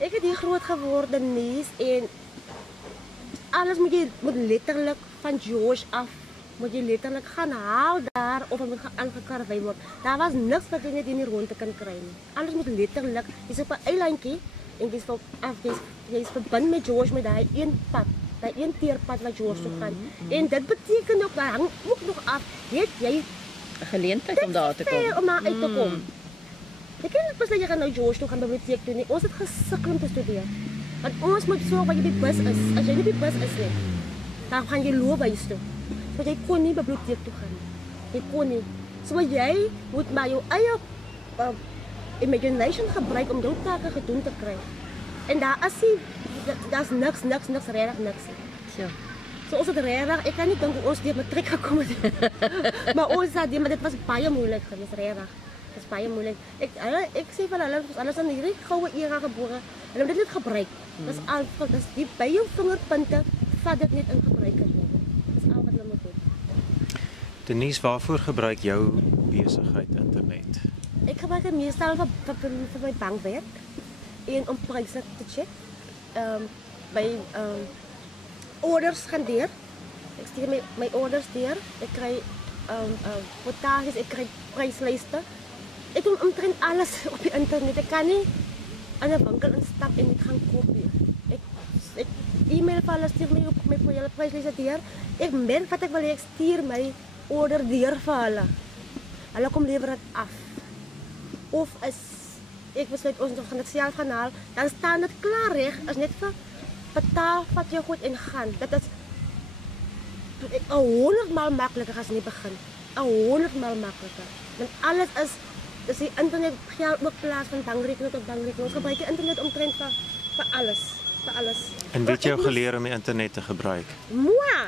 Ek het hier groot geworden Nies en alles moet letterlijk van George af. Moet je letterlijk gaan halen daar of het moet aangekarwei worden. Daar was niks wat je net in die ronde kan krijgen. Alles moet letterlijk. Je is op een eilandje en je is verbonden met George met die één pad. Dat één teerpad wat George toe gaan. En dat betekent ook, daar hangt ook nog af. Weet jij Een geleentheid om daar te komen. om daar uit te komen. Je kan niet pas dat je gaat naar George toe gaan, bibliotheek toe nie. Ons het gesukkel om te studeren. Want ons moet zorgen dat je bij bus is. Als je niet bij bus is, nie, dan gaan je lopen bij je toe. Want jy kon nie biblioteek toe gaan. Jy kon nie. So jy moet maar jou eie imagination gebruik om jou take gedoen te kry. En daar is niks regtig niks. Ja. So ons het regtig, ek kan nie dink ons deur matriek gekom het. Maar ons het maar dit was baie moeilik geweest regtig. Dit is baie moeilik. Ek sê vir hulle ons alles in hierdie goue era gebore. Hulle moet dit net gebruik. Dis al dis die by jou vingerpunte vat dit net in gebruik as jy. Dis al wat hulle moet doen. Denise, waarvoor gebruik jou besigheid internet? Ek gebruik dit meestal vir my bankwerk en om pryse te check. By orders gaan deur. Ek stuur my orders deur. Ek kry kwotages, ek kry pryslyste. Ek doen omtrent alles op die internet. Ek kan nie aan 'n winkel instap en ek gaan koop nie. Ek e-mail vir hulle, stuur my op my pryslyste deur. Ek merk wat ek wil hê, ek stuur my order deur vir hulle. Hulle kom lewer dit af. Of as ek besluit ons gaan dit self gaan haal, dan staan dit klaar reg, is net vir betaal wat jy goed en gaan. Dit is 100 maal makliker as in die begin. 100 maal makliker. Want alles is die internet geld ook plaas van bankrekening tot bankrekening. Ons gebruik die internet omtrent vir alles. Vir alles. En weet jy jou geleer om die internet te gebruik? Moi!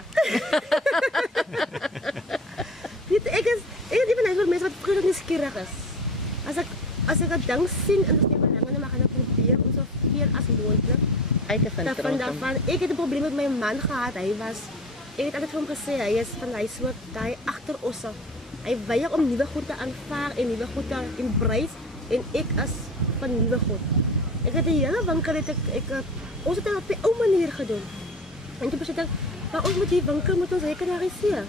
Weet ek is een van die mense wat vroeger nuuskierig is. As ek 'n ding sien en dit is nie belangrijk, dan gaan ek probeer om soveel as moontlik Uit te vind daarvan. Ek het 'n probleem met my man gehad. Ek het altyd vir hom gesê hy is van hy soort daai agterosse. Hy weier om nuwe goed te aanvaar en nuwe goed te embrace en ek as van nuwe goed. Ek het die hele winkel ons het dit op 'n ou manier gedoen. En toe besluit ek, maar ons moet die winkel ons rekenariseer.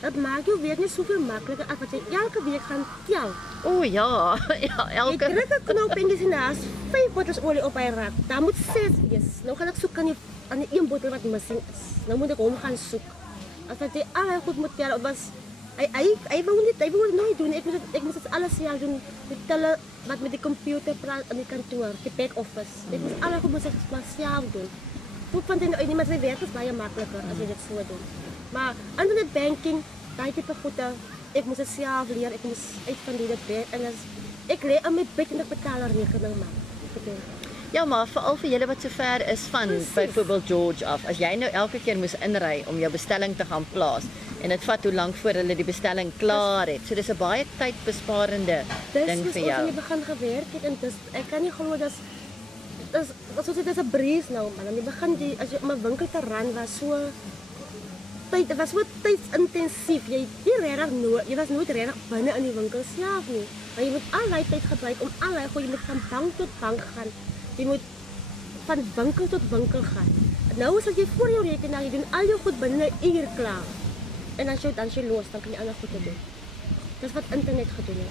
Dat maak jou werk net soveel makliker as wat jy elke week gaan tel. O ja, ja, Jy druk 'n knop en jy sien daar's 5 bottels olie op hy rak. Daar moet 6 wees. Nou gaan ek soek aan die een bottel wat missing is. Nou moet ek hom gaan soek. As jy al goed moet tel, was hy wou nooit doen. Ek moes dit alles self doen. Die telle wat met die computer praat in die kantoor, die back office. Ek moes alles goed maar self doen. Toe vind jy nie met sy werk is baie makliker as jy dit so doen. Maar internet banking, daai tipe goede, ek moes dit self leer, ek moes uitvind hoe dit werk en ek lê aan my bed en ek betaal 'n rekening maar. Ja, maar veral vir julle wat so ver is van byvoorbeeld George af. As jy nou elke keer moes inry om jou bestelling te gaan plaas en dit vat hoe lank voor hulle die bestelling klaar het. So dis 'n baie tydbesparende ding vir jou. Dis hoe jy begin gewerk het en ek kan nie glo dis dit is 'n breeze nou man. Aan die begin as jy om 'n winkel te ran was dit was so tydsintensief. Jy was nooit regtig binne in die winkel self nie. Maar jy moet al daai tyd gebruik om jy moet van bank tot bank gaan. Jy moet van winkel tot winkel gaan. Nou as jy voor jou rekenaar, jy doen al jou goed binne 'n uur klaar. En dan jy los, dan kan jy ander goed doen. Dis wat internet gedoen het.